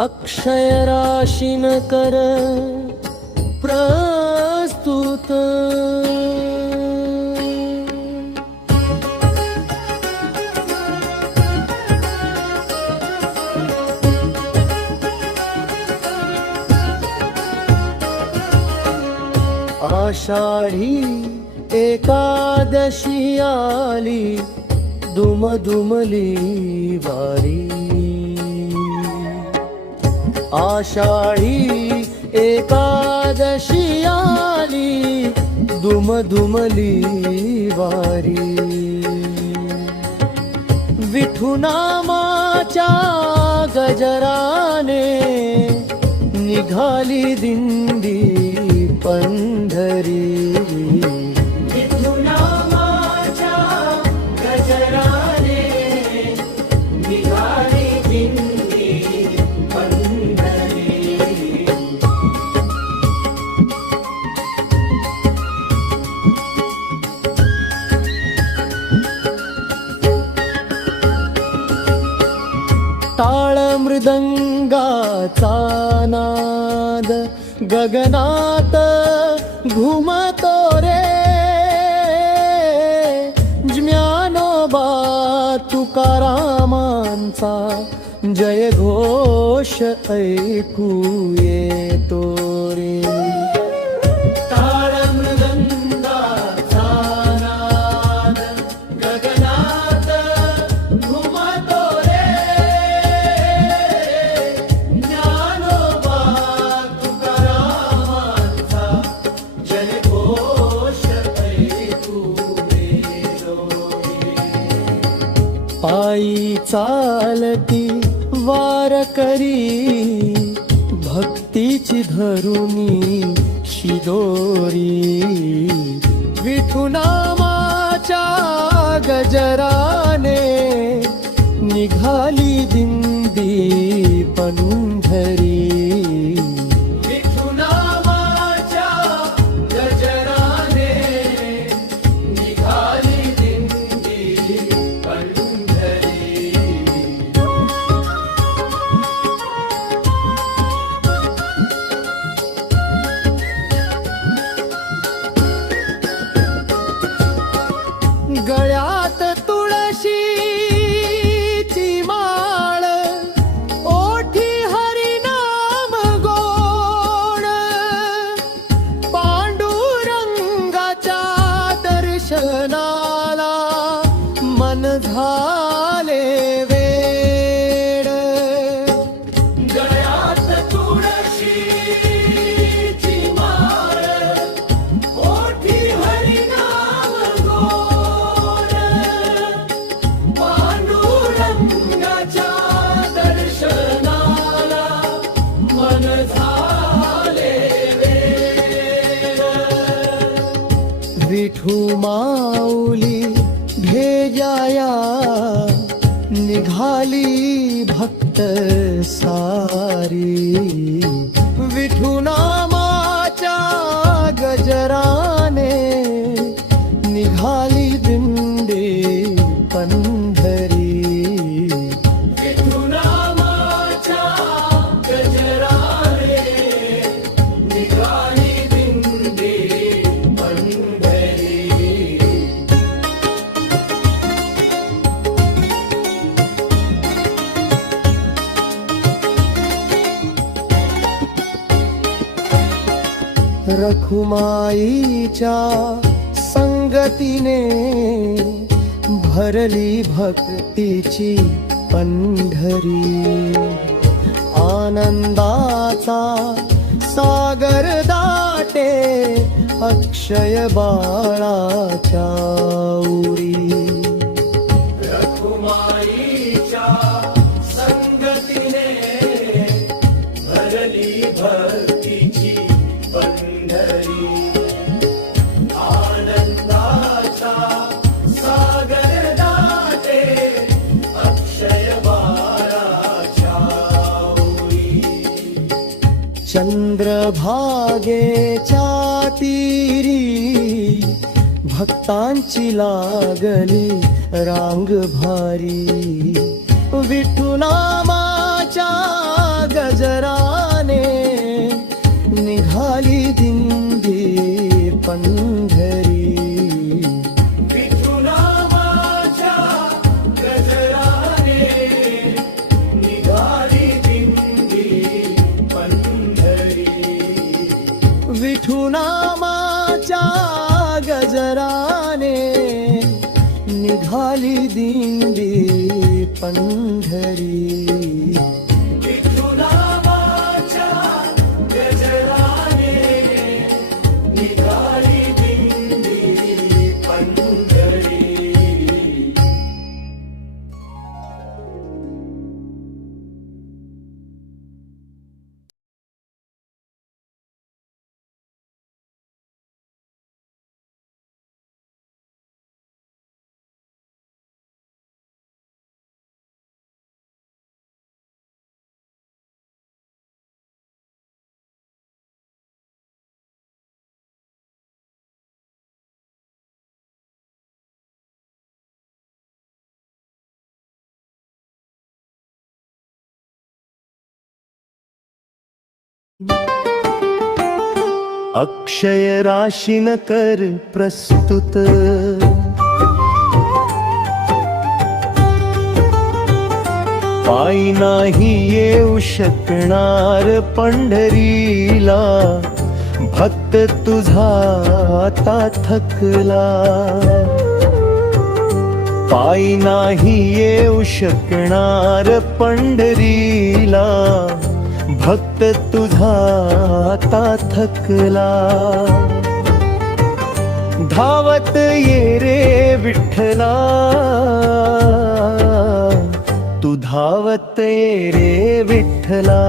अक्षय राशीन कर प्रस्तुत। आषाढी एकादशी आली, दुमदुमली वारी। आषाढी एकादशी आली, दुमदुमली वारी। विठुनामाच्या गजराने निघाली दिंडी पंढरी। विठुनामाच्या गजराने निघाली दिंडी पंढरी। टाळ मृदंगाचा नाद गगनात घुमतो रे। ज्ञानोबा तुकारामांचा जय घोष ऐकू येतो रे। टाळ मृदंगाचा नाद गगनात घुमतो रे। ज्ञानोबा तुकारामांचा जय घोष ऐकू येतो रे। पायी चालती वारकरी, भक्तीची धरुनी शिदोरी। विठुनामाच्या गजराने निघाली दिंडी पंढरी। विठुनामाच्या गजराने निघाली दिंडी पंढरी। गळ्यात तुळशीची माळ, ओठी हरिनाम गोड। पांडुरंगाच्या दर्शनाला मन झाले वेड। गळ्यात तुळशीची माळ, ओठी हरिनाम गोड। पांडुरंगाच्या दर्शनाला मन झाले वेड। विठू माऊली भेजाया निघाली भक्त सारी। विठुनामाच्या गजराने निघाली दिंडी पंढरी। विठुनामाच्या गजराने निघाली दिंडी पंढरी। रखुमाईच्या संगतीने भरली भक्तीची पंढरी। आनंदाचा सागर दाटे अक्षय बाळाच्या उरी। रखुमाईच्या संगतीने भरली भक्तीची पंढरी। आनंदाचा सागर दाटे अक्षय बाळाच्या उरी। चंद्रभागेच्या तीरी भक्तांची लागली रांग भारी। विठुनामाच्या गजराने निघाली दिंडी पंढरी. विठुनामाच्या गजराने निघाली दिंडी पंढरी. विठुनामाच्या गजराने निघाली दिंडी पंढरी. विठुनामाच्या गजराने निघाली दिंडी पंढरी. अक्षय राशीन कर प्रस्तुत. पायी नाही येऊ शकणार पंढरीला, भक्त तुझा आता थकला. पायी नाही येऊ शकणार पंढरीला, भक्त तुझा आता थकला. धावत ये रे विठ्ठला, तू धावत ये रे विठ्ठला.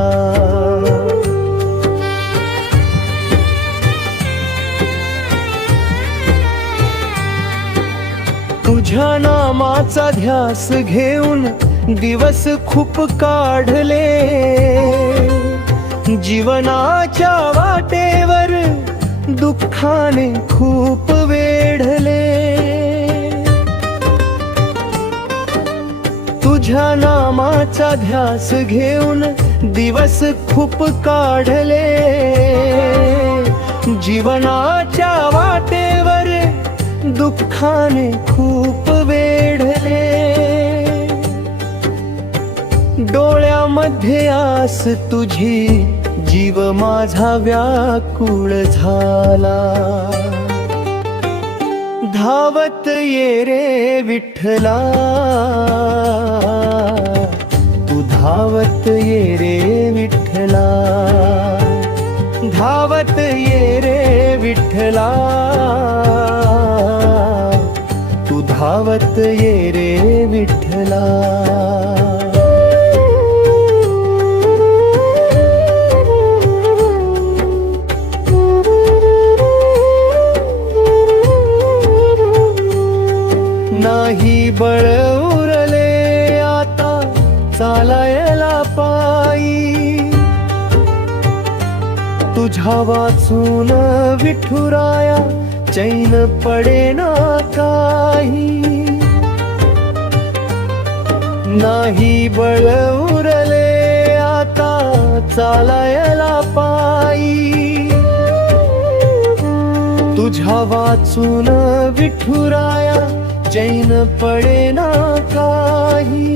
तुझ्या नामाचा ध्यास घेऊन दिवस खूप काढले, जीवनाच्या वाटेवर दुःखाने खूप वेढले. तुझ्या नामाचा ध्यास घेऊन दिवस खूप काढले, जीवनाच्या वाटेवर दुःखाने खूप वेढले. डोळ्यामध्ये आस तुझी, जीव माझा व्याकुळ झाला. धावत ये रे विठ्ठला, तू धावत ये रे विठ्ठला. धावत ये रे विठ्ठला, तू धावत ये रे विठ्ठला. नाही बळ उरले आता चालायला पायी, तुझ्या वाचून विठुराया चैन पडेना काही. नाही बळ उरले आता चालायला पायी, तुझ्या वाचून विठुराया चैन पडेना काही.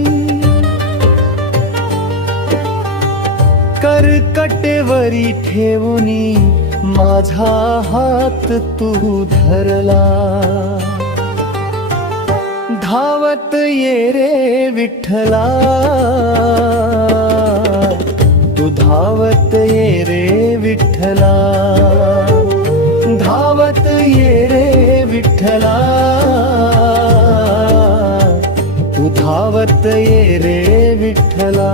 करकटेवरी ठेवूनी माझा हात तू धरला. धावत ये रे विठ्ठला, तू धावत ये रे विठ्ठला. धावत ये रे विठ्ठला, तू धावत ये रे विठ्ठला.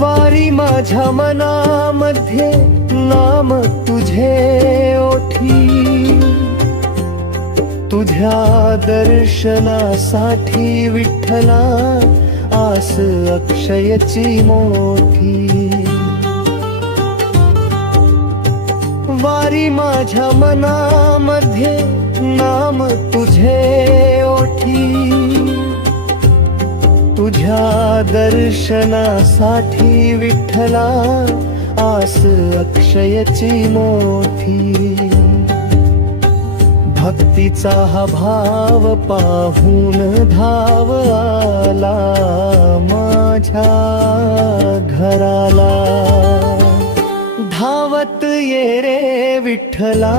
वारी माझ्या मनामध्ये नाम तुझे ओठी, तुझ्या दर्शनासाठी विठ्ठला आस अक्षयची मोठी. वारी माझ्या मनामध्ये नाम तुझे ओठी, तुझ्या दर्शनासाठी विठ्ठला आस अक्षयची मोठी. भक्तीचा हा भाव पाहून धाव आला माझ्या घराला. धावत ये रे विठ्ठला,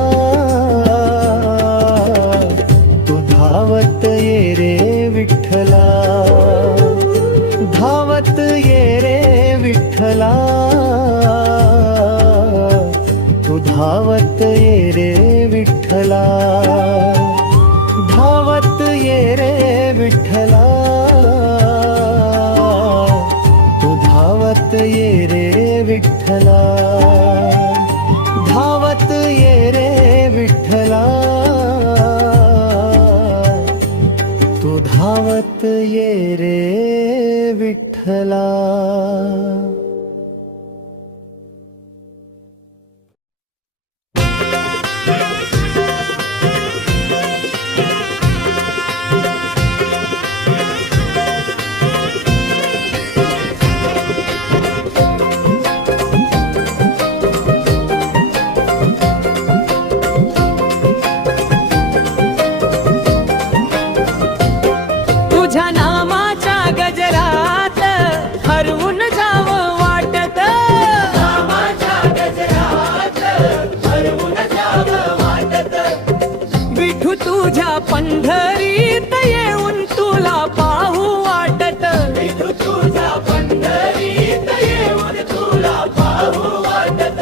तू धावत ये रे विठ्ठला, धावत ये रे विठ्ठला, तू धावत ये रे विठ्ठला, धावत ये रे विठ्ठला, तू धावत ये रे विठ्ठला, धावत ये रे विठ्ठला, तू धावत ये रे विठ्ठला. तुझ्या नामाच्या गजरात हरवून जावं वाटत, नामाच्या गजरात हरवून जावं वाटत. विठू तुझ्या पंढरीत येऊन तुला पाहू वाटत. विठू तुझ्या पंढरीत येऊन तुला पाहू वाटत.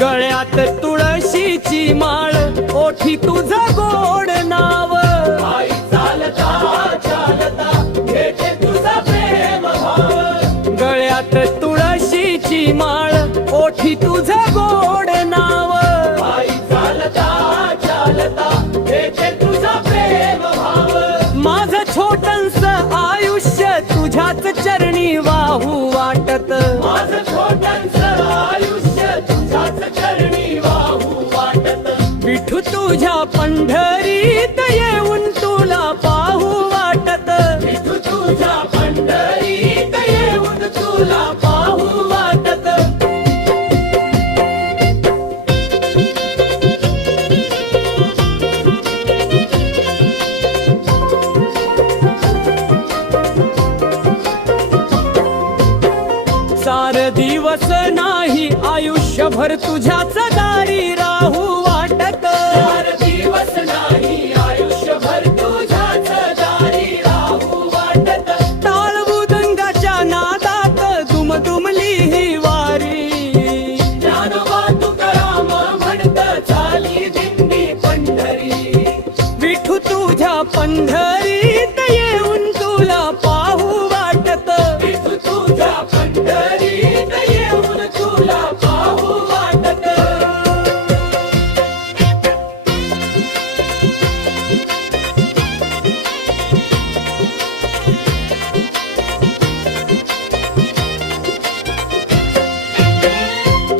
गळ्यात तुळशीची माळ, ओठी तुझं गोड नाव. आई चालता चालता भेटे तुझा प्रेम भाव. गळ्यात तुळशीची माळ, ओठी तुझं गोड नाव. आई चालता चालता भेटे तुझा प्रेम भाव. माझं छोटंस आयुष्य तुझ्याच चरणी वाहू वाटत. माझं छोटंसं आयुष्य तुझ्याच चरणी वाहू वाटत. विठू तुझ्या पंढरीत येऊन तुला पाहू वाटत. विठू तुझ्या पंढरीत येऊन तुला पाहू वाटत. सार दिवस नाही आयुष्यभर तुझ्याच दारी राहू वाटत. चार दिवस नाही आयुष्यभर तुझ्याच दारी राहू वाटत. टाळ मृदंगाच्या नादात दुमदुमली ही वारी. ज्ञानोबा तुकाराम म्हणत चाली दिंडी पंढरी. विठू तुझ्या पंढरीत येऊन तुला पाहू वाटत. विठू तुझ्या पंढरीत येऊन तुला पाहू वाटत.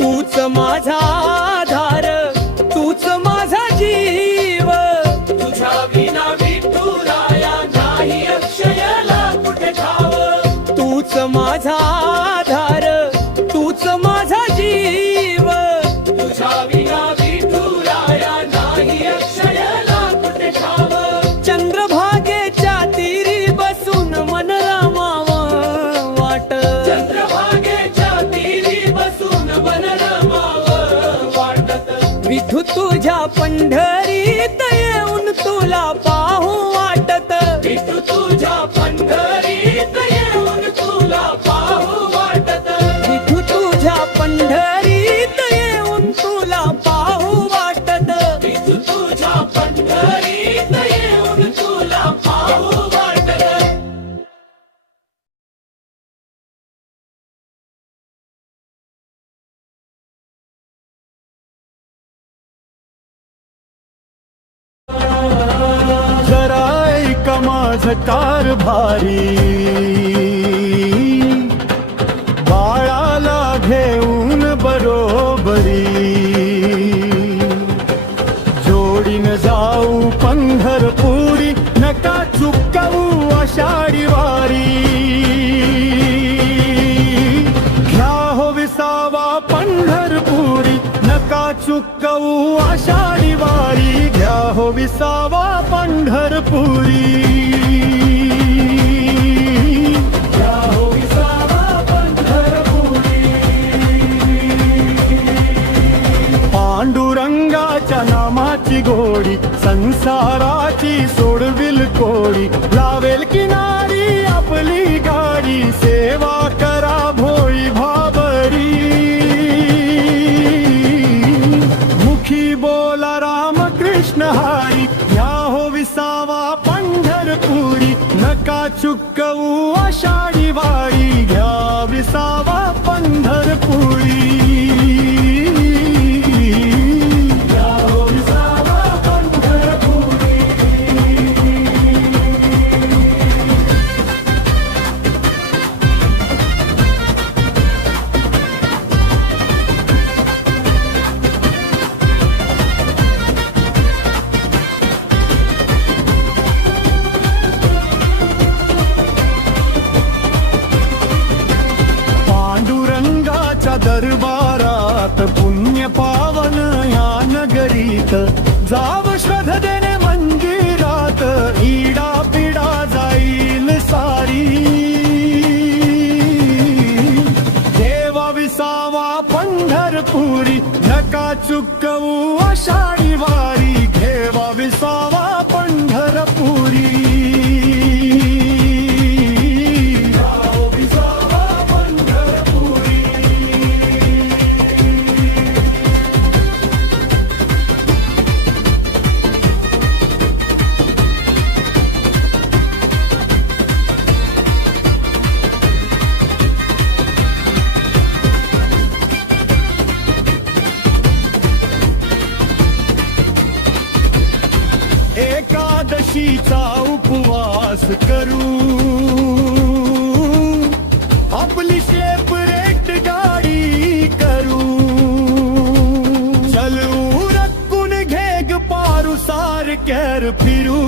तूच माझा आधार, तूच माझा जीव. तुझ्या विना विठुराया नाही अक्षयला कुठे ठाव. तूच माझा आधार, तूच माझा जीव. तुझ्या विना विठुराया नाही अक्षयला कुठे ठाव. चंद्रभागेच्या तीरी बसून मन रमावं वाट. चंद्रभागेच्या तीरी बसून मन रमावं वाटत. विठू तुझ्या पंढरीत येऊन तुला पाहू वाटत. विठू तुझ्या पंढरीत येऊन तुला पाहू वाटत. विठू तुझ्या पंढरीत येऊन तुला पाहू वाटत. विठू तुझ्या पंढरीत येऊन तुला पाहू झकार भारी बाळाला घेऊन बरोबरी जोडीन जाऊ पंढरपुरी नका चुकवू आषाढी वारी घ्या हो विसावा पंढरपुरी नका चुकवू आषाढी वारी घ्या हो विसावा पंढरपुरी घ्या हो विसावा पंढरपुरी पांडुरंगाच्या नामाची गोडी संसाराची सोडविल कोडी लावेल किनारी आपली गाडी सेवा करा भोळी भाबरी मुखी बोला राम कृष्ण हरी घ्या हो विसावा पंढरपुरी नका चुकवू आषाढी वारी घ्या विसावा पंढरपुरी दरबारात पुण्य पावन या नगरीत जाव श्रद्धेने मंदिरात इडा पिडा जाईल सारी देवा विसावा पंढरपुरी नका चुकवू आषाढी वारी घेवा विसावा पंढरपुरी एकादशीचा उपवास करू आपली सेपरेट गाडी करू चलू रक्कून घेग पारू सारख्यार फिरू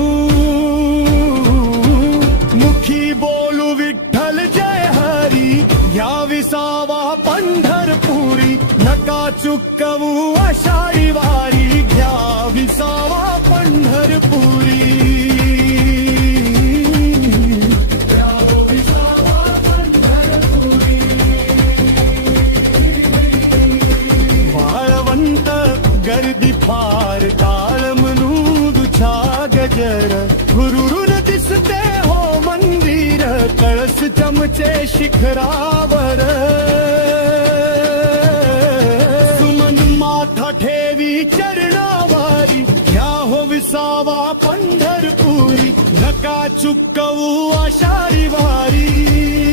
मुखी बोलू विठ्ठल जय हरी घ्या विसावा पंढरपुरी नका चुकवू आषाढी वारी घ्या विसावा पंढरपुरी वाळवंत गर्दी फार टाळ म्हणू दुछा गजर हुरुरून दिसते हो मंदिर कळस चमचे शिखरावर सुमन माथा ठेवी चरणावारी घ्या हो विसावा पंढरपुरी नका चुकवू आषाढी वारी